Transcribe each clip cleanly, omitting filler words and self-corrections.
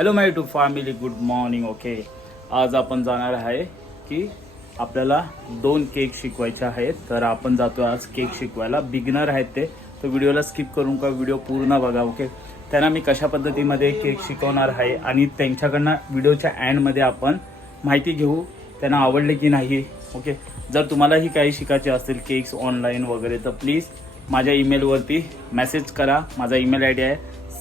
Hello my to family, good morning. Okay, आज आपण जाणार आहे की आपल्याला 2 केक शिकवायचे आहेत. तर आपण जातो आज केक शिकवायला. बिगिनर आहेत ते, तर व्हिडिओला स्किप करून का व्हिडिओ पूर्ण बघा. ओके, त्यांना मी कशा पद्धतीमध्ये केक शिकवणार आहे आणि त्यांच्याकडनं व्हिडिओच्या एंडमध्ये आपण माहिती घेऊ त्यांना आवडले की नाही. ओके, जर तुम्हालाही काही शिकायचे असतील केक्स ऑनलाईन वगैरे तर प्लीज माझ्या ईमेलवरती मेसेज करा. माझा ईमेल आय डी आहे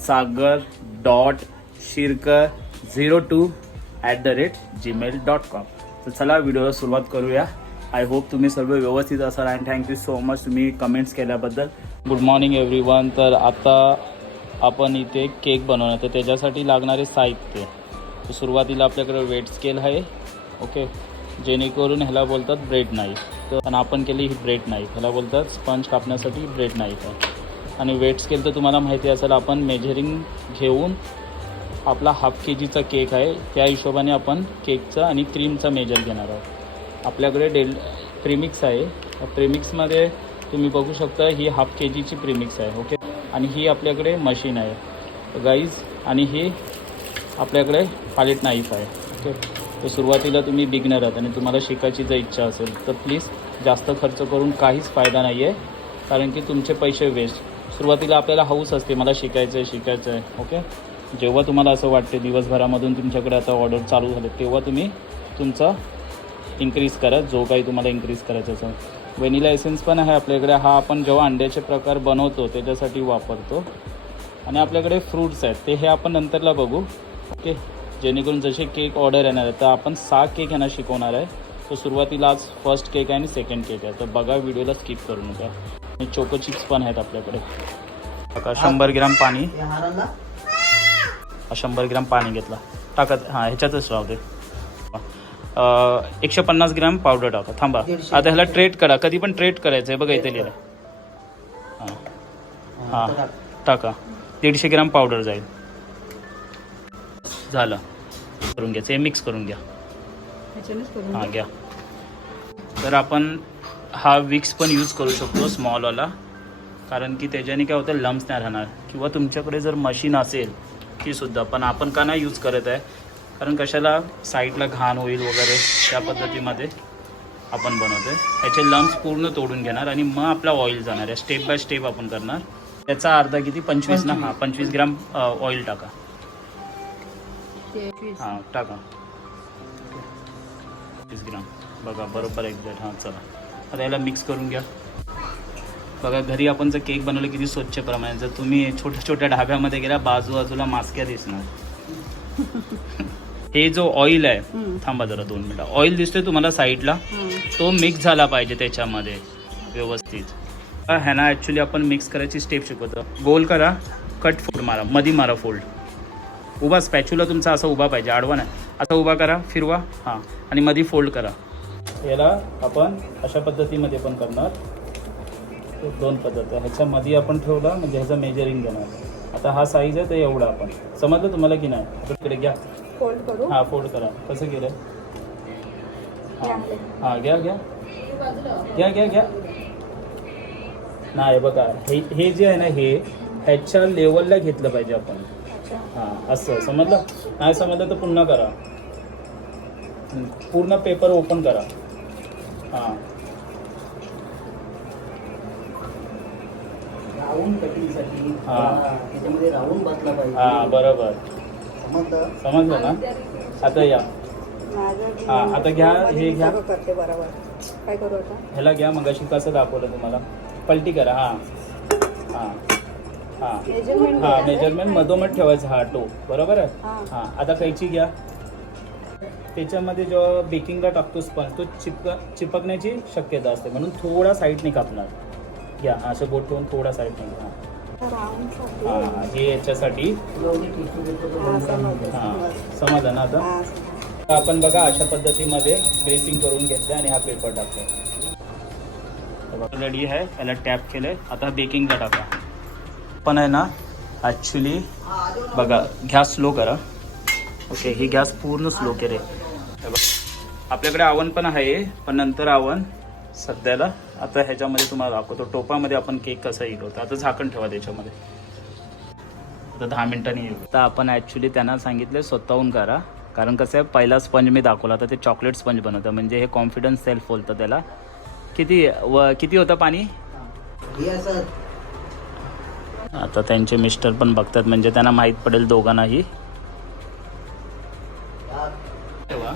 sagar.shirkar02@gmail.com. तर चला व्हिडिओला सुरुवात करूया. आय होप तुम्ही सर्व व्यवस्थित असाल अँड थँक्यू सो मच तुम्ही कमेंट्स केल्याबद्दल. Good morning everyone. तर आता आपण इथे केक बनवणार, तर त्याच्यासाठी लागणारे साहित्य. तर सुरुवातीला आपल्याकडे वेट स्केल आहे. ओके, जेणेकरून ह्याला बोलतात ब्रेड नाईफ. तर आपण केली ही ब्रेड नाईफ, ह्याला बोलतात स्पंज कापण्यासाठी ब्रेड नाईफ आहे. आणि वेट स्केल तर तुम्हाला माहिती असेल, आपण मेजरिंग घेऊन आपला हाफ KGचा केक आहे त्या हिशोबाने आपण केकचा आणि क्रीमचा मेजर घेणार आहोत. आपल्याकडे प्रीमिक्स आहे. प्रीमिक्समध्ये तुम्ही बघू शकता ही हाफ KGची प्रीमिक्स आहे. ओके, आणि ही आपल्याकडे मशीन आहे गाईज, आणि ही आपल्याकडे पालेट नाईफ आहे. ओके, तर सुरुवातीला तुम्ही बिगनर आहात आणि तुम्हाला शिकायची जर इच्छा असेल तर प्लीज जास्त खर्च करून काहीच फायदा नाही आहे, कारण की तुमचे पैसे वेस्ट. सुरुवातीला आपल्याला हौस असते मला शिकायचं आहे. ओके, जेव्हा तुम्हाला असं वाटते दिवसभरामधून तुमच्याकडे आता ऑर्डर चालू झाले तेव्हा तुम्ही तुमचा इन्क्रीज करा, जो काही तुम्हाला इन्क्रीज करायचं असेल. व्हॅनिला एसेन्स पण आहे आपल्याकडे. हा आपण जेव्हा अंड्याचे प्रकार बनवतो त्याच्यासाठी वापरतो. आणि आपल्याकडे फ्रूट्स आहेत, ते हे आपण नंतरला बघू. ओके, जेणेकरून जसे केक ऑर्डर येणार आहे तर आपण 6 केक यांना शिकवणार आहे. तर सुरुवातीला आज फर्स्ट केक आहे आणि सेकंड केक आहे, तर बघा व्हिडिओला स्किप करू नका. आणि चोको चिप्स पण आहेत आपल्याकडे. आता 100 ग्रॅम पाणी, 100 ग्रॅम पाणी घेतला टाकत. हां, ह्याच्यातच राहू दे. 150 ग्रॅम पावडर टाका. थांबा, आता ह्याला ट्रेट करा. कधी पण ट्रेट करायचं आहे बघा, इथे लिहिलं. हां हां, टाका. 150 ग्रॅम पावडर जाईल. झालं, करून घ्यायचं. हे मिक्स करून घ्या. हां घ्या. तर आपण हा विक्स पण यूज करू शकतो स्मॉलवाला, कारण की त्याच्याने काय होतं, लम्स नाही राहणार. किंवा तुमच्याकडे जर मशीन असेल ती सुद्धा, पण आपण का नाही यूज करत आहे, कारण कशाला साईडला घाण होईल वगैरे, त्या पद्धतीमध्ये आपण बनवतो आहे. ह्याचे लम्स पूर्ण तोडून घेणार आणि मग आपला ऑइल जाणार आहे. स्टेप बाय स्टेप आपण करणार. त्याचा अर्धा किती, 25 ना. हां, 25 ग्रॅम ऑइल टाका. हां टाका 25 ग्राम. बघा बरोबर एक्झॅक्ट. हां चला, आता याला मिक्स करून घ्या. बघा घरी आपण जर केक बनवलं किती स्वच्छ प्रमाणे. जर तुम्ही छोट्या छोट्या ढाब्यामध्ये गेला बाजूबाजूला मास्क्या दिसणार. हे जो ऑइल आहे, थांबा जरा 2 मिनिटं. ऑइल दिसतोय तुम्हाला साईडला, तो मिक्स झाला पाहिजे त्याच्यामध्ये व्यवस्थित. ह्याना ॲक्च्युली आपण मिक्स करायची स्टेप शिकवतो. गोल करा, कट फोल्ड मारा, मधी मारा फोल्ड. उभा स्पॅच्युला तुमचा असा उभा पाहिजे, आडवा नाही. असा उभा करा, फिरवा. हां, आणि मध्ये फोल्ड करा. याला आपण अशा पद्धतीमध्ये पण करणार. 2 पद्धती. ह्याच्यामध्ये आपण ठेवला म्हणजे ह्याचं मेजरिंग घेणार. आता हा साईज आहे तर एवढा आपण. समजलं तुम्हाला की नाही? इकडे घ्या, फोल्ड करू. हां फोल्ड करा. कसं केलं? हां हां घ्या घ्या घ्या घ्या घ्या. नाही बघा, हे जे आहे ना, हे ह्याच्या लेवलला घेतलं पाहिजे आपण. हां असं समजलं? नाही समजलं तर पुन्हा करा. पूर्ण पेपर ओपन करा. हां राऊंड कटिंगसाठी त्याच्यामध्ये राऊंड बसला पाहिजे. हां बरोबर, समजलं ना? आता या. हां आता घ्या, हे घ्या. काय करू आता? ह्याला घ्या. मग अशी कसं दाखवलं तुम्हाला, पलटी करा. हां हां हां हां, मेजरमेंट मधोमध ठेवायचं. हा टो बरोबर आहे. हां आता कैची घ्या. त्याच्यामध्ये जेव्हा बेकिंगला टाकतो स्पंज, तो चिपकण्याची शक्यता असते, म्हणून थोडा साईडने कापणार. घ्या असं बोट ठेवून थोडा साईडने. हां हां, हे याच्यासाठी. हां समजलं ना? आता आपण बघा अशा पद्धतीमध्ये बेसिंग करून घेतलं आणि हा पेपर टाकला. रेडी आहे. याला टॅप केलं. आता बेकिंगला टाका. पण आहे ना ॲक्च्युली बघा, गॅस स्लो करा. ओके, ही गॅस पूर्ण स्लो केले. आपल्याकडे आवन पण आहे, पण नंतर आवन सध्याला. आता ह्याच्यामध्ये तुम्हाला दाखवतो टोपामध्ये आपण केक कसा येईल होता. आता झाकण ठेवा त्याच्यामध्ये. तर 10 मिनिटांनी येऊ. तर आपण ॲक्च्युली त्यांना सांगितले स्वतःहून करा, कारण कसं आहे पहिला स्पंज मी दाखवला तर ते चॉकलेट स्पंज बनवतं, म्हणजे हे कॉन्फिडन्स सेल्फ बोलतं त्याला. किती होतं पाणी. हे असं आता त्यांचे मिस्टर पण बघतात, म्हणजे त्यांना माहीत पडेल दोघांनाही. तेव्हा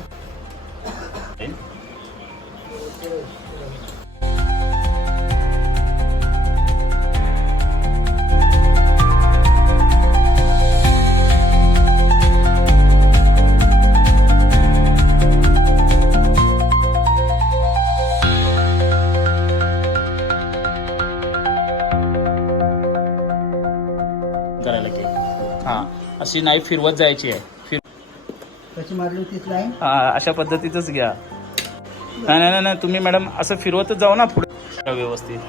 करायला केक. हां, अशी नाही फिरवत जायची आहे. कशी मारली होतीच लाईन. अशा पद्धतीतच घ्या. नाही तुम्ही मॅडम असं फिरवतच जाऊ ना पुढे व्यवस्थित.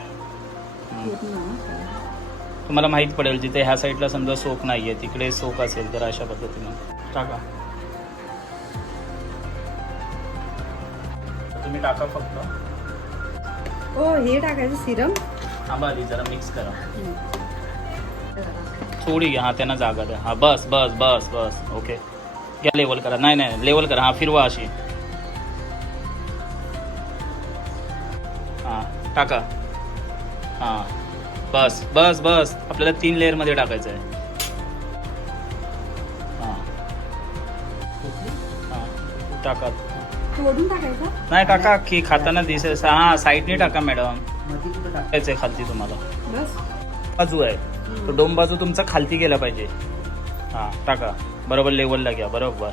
तुम्हाला माहीत पडेल जिथे ह्या साईडला समजा सोक नाही आहे तिकडे सोक असेल तर अशा पद्धतीनं टाका. तुम्ही टाका फक्त. ओ हे टाकायचं सिरम. थांबा आधी जरा मिक्स करा. थोडी घ्या. हां त्यांना जागा द्या. हां बस बस बस बस ओके. घ्या लेवल करा. नाही लेवल करा. हां फिरवा अशी. हां टाका. हां बस बस बस. आपल्याला 3 लेअरमध्ये टाकायचं आहे. हां हां टाका. तोडून टाकायचा. नाही टाका की खाताना दिसेल. हां साईडने टाका मॅडम. मध्ये कुठं टाक. टाकायचं आहे खालती तुम्हाला. बस. बाजू आहे तो डोम बाजू तुमचा खालती गेला पाहिजे. हां टाका. बरोबर लेवलला घ्या. बरोबर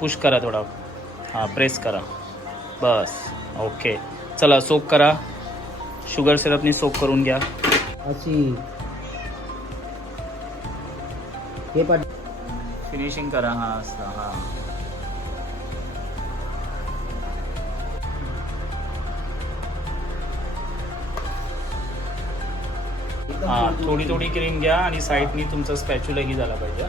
पुश करा थोडा. हां प्रेस करा. बस ओके. चला सोक करा. शुगर सिरपनी सोक करून घ्या. अशी हे पाठ फिनिशिंग करा. हां असं. हां हां थोडी थोडी क्रीम घ्या आणि साईडनी तुमचा स्पॅच्युलाही झाला पाहिजे.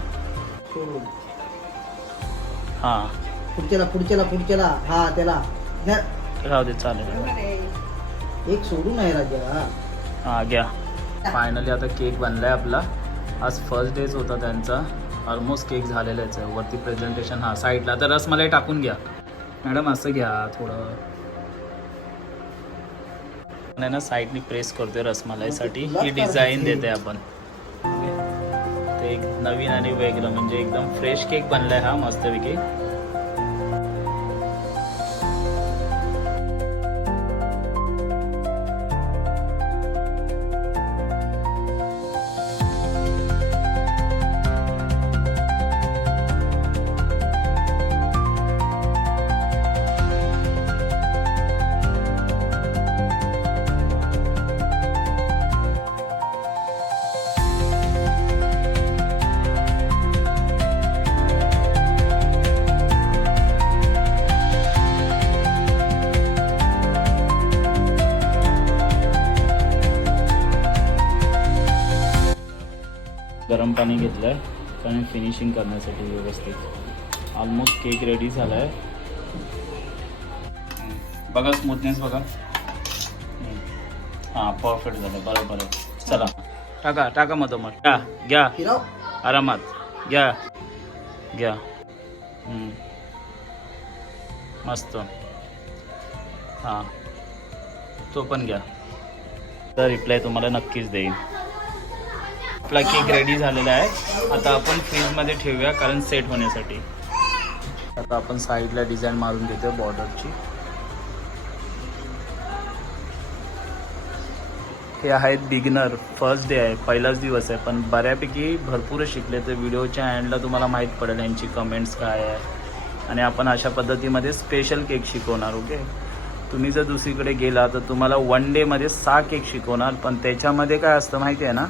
हां पुढच्याला हा त्याला घ्या. राहू दे चालेल. एक सोडून आहे राजा. हां घ्या. फायनली आता केक बनलाय आपला. आज फर्स्ट डेच होता त्यांचा. ऑलमोस्ट केक झालेलाच आहे. वरती प्रेझेंटेशन. हां साईडला आता रसमलाई टाकून घ्या. मॅडम असं घ्या थोडं. नाही ना साईडनी प्रेस करतोय रसमलाईसाठी. ही डिझाईन देते आपण. ते एक नवीन आणि वेगळं म्हणजे एकदम फ्रेश केक बनलाय हा मस्तपैकी. गरम पाणी घेतलं आहे कारण फिनिशिंग करण्यासाठी व्यवस्थित. ऑलमोस्ट केक रेडी झाला आहे. बघा स्मूथनेस बघा. हां परफेक्ट झालं. बरोबर आहे. चला टाका टाका मधोमध. घ्या घ्या फिरव. आरामात घ्या घ्या. मस्त. हां तो पण घ्या. तर रिप्लाय तुम्हाला नक्कीच देईन. आपला केक रेडी झालेला आहे. आता आपण फ्रीजमध्ये ठेवूया कारण सेट होण्यासाठी. आता आपण साईडला डिझाईन मारून देतो बॉर्डरची. हे आहेत बिगिनर. फर्स्ट डे आहे. पहिलाच दिवस आहे पण बऱ्यापैकी भरपूर शिकले. तर व्हिडिओच्या एंडला तुम्हाला माहीत पडेल यांची कमेंट्स काय आहे. आणि आपण अशा पद्धतीमध्ये स्पेशल केक शिकवणार. ओके. तुम्ही जर दुसरीकडे गेला तर तुम्हाला 1 डेमध्ये 6 केक शिकवणार. पण त्याच्यामध्ये काय असतं माहिती आहे ना,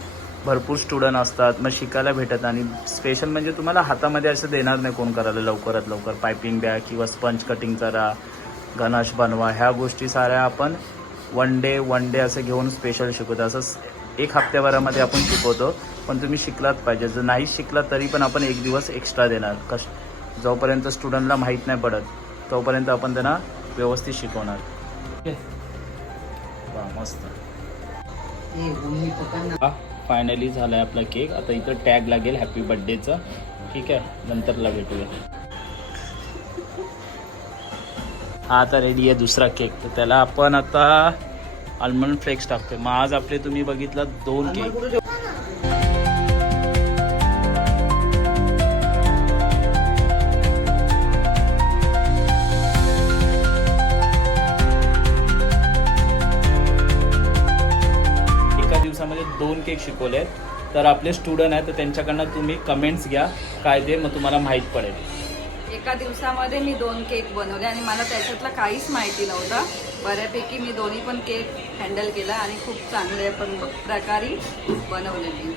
भरपूर स्टुडंट असतात मग शिकायला भेटत. आणि स्पेशल म्हणजे तुम्हाला हातामध्ये असं देणार नाही कोण करायला लवकरात लवकर. पायपिंग द्या किंवा स्पंज कटिंग करा, गनाश बनवा, ह्या गोष्टी साऱ्या आपण 1 डे असं घेऊन स्पेशल शिकवतो. असं 1 हफ्त्याभरामध्ये आपण शिकवतो. पण तुम्ही शिकलात पाहिजे. जर नाही शिकलात तरी पण आपण 1 दिवस एक्स्ट्रा देणार. जोपर्यंत स्टुडंटला माहीत नाही पडत तोपर्यंत आपण त्यांना व्यवस्थित शिकवणार. ओके. वा मस्त. फायनली झाला आहे आपला केक. आता इथं टॅग लागेल हॅपी बर्थडेचं. ठीक आहे, नंतरला भेटूया. हा आता रेडी आहे दुसरा केक. तर त्याला आपण आता आल्मंड फ्लेक्स टाकतोय. मग आज आपले तुम्ही बघितलं 2 केक. एका दिवसामध्ये 2 केक शिकवले. तर आपले स्टुडंट आहेत तर त्यांच्याकडनं तुम्ही कमेंट्स घ्या काय ते, मग तुम्हाला माहीत पडेल. एका दिवसामध्ये मी 2 केक बनवले आणि मला त्याच्यातलं काहीच माहिती नव्हतं. बऱ्यापैकी मी दोन्ही पण केक हँडल केला आणि खूप चांगले पण प्रकारे बनवले मी.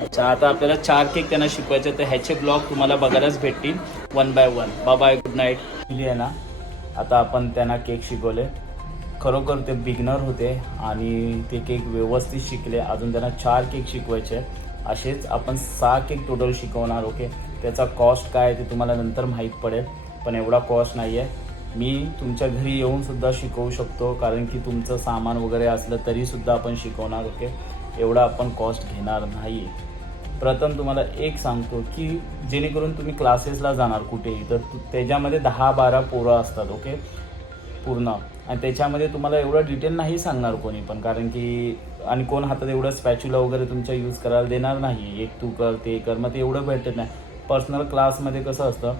अच्छा, आता आपल्याला 4 केक त्यांना शिकवायचे. तर ह्याचे ब्लॉग तुम्हाला बघायलाच भेटतील 1 बाय 1. Bye good night. आहे ना, आता आपण त्यांना केक शिकवले. खरोखर ते बिगनर होते आणि ते केक व्यवस्थित शिकले. अजून त्यांना 4 केक शिकवायचे. असेच आपण 6 केक टोटल शिकवणार. ओके, त्याचा कॉस्ट काय आहे ते तुम्हाला नंतर माहीत पडेल, पण एवढा कॉस्ट नाही आहे. मी तुमच्या घरी येऊन सुद्धा शिकवू शकतो, कारण की तुमचं सामान वगैरे असलं तरीसुद्धा आपण शिकवणार. ओके, एवढा आपण कॉस्ट घेणार नाही. प्रथम तुम्हाला एक सांगतो की जेणेकरून तुम्ही क्लासेसला जाणार कुठेही तर त्याच्यामध्ये 10-12 पोरं असतात. ओके, पूर्ण. आणि त्याच्यामध्ये तुम्हाला एवढं डिटेल नाही सांगणार कोणी पण, कारण की आणि कोण हातात एवढं स्पॅच्युला वगैरे तुमच्या यूज करायला देणार नाही. एक तू कर ते कर, मग ते एवढं भेटत नाही. पर्सनल क्लासमध्ये कसं असतं,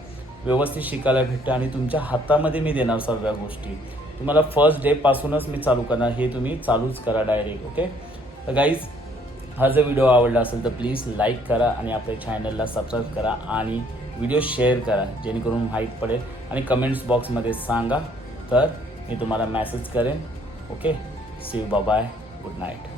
व्यवस्थित शिकायला भेटतं आणि तुमच्या हातामध्ये मी देणार सर्व गोष्टी. तुम्हाला फर्स्ट डे पासूनच मी चालू करणार. हे तुम्ही चालूच करा डायरेक्ट. ओके, तर गाईज हा जर व्हिडिओ आवडला असेल तर प्लीज लाईक करा आणि आपल्या चॅनलला सबस्क्राईब करा आणि व्हिडिओ शेअर करा, जेणेकरून माहीत पडेल. आणि कमेंट्स बॉक्समध्ये सांगा तर मी तुम्हाला मेसेज करेन. Okay, see you, bye, good night.